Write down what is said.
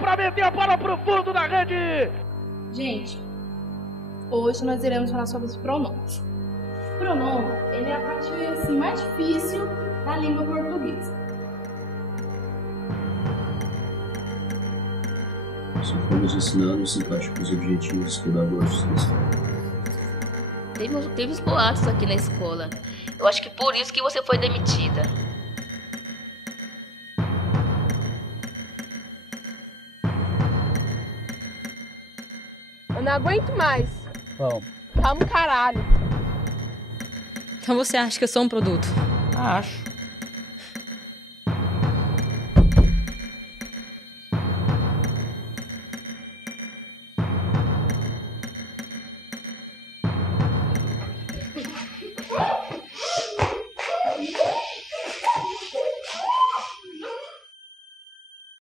para meter a bola pro fundo da rede. Gente, hoje nós iremos falar sobre os pronomes. O pronome, ele é a parte assim, mais difícil da língua portuguesa. Só fomos ensinando os simpáticos objetivos pedagógicos da escola. Teve uns boatos aqui na escola. Eu acho que por isso que você foi demitida. Eu não aguento mais. Vamos. Calma, caralho. Então você acha que eu sou um produto? Acho.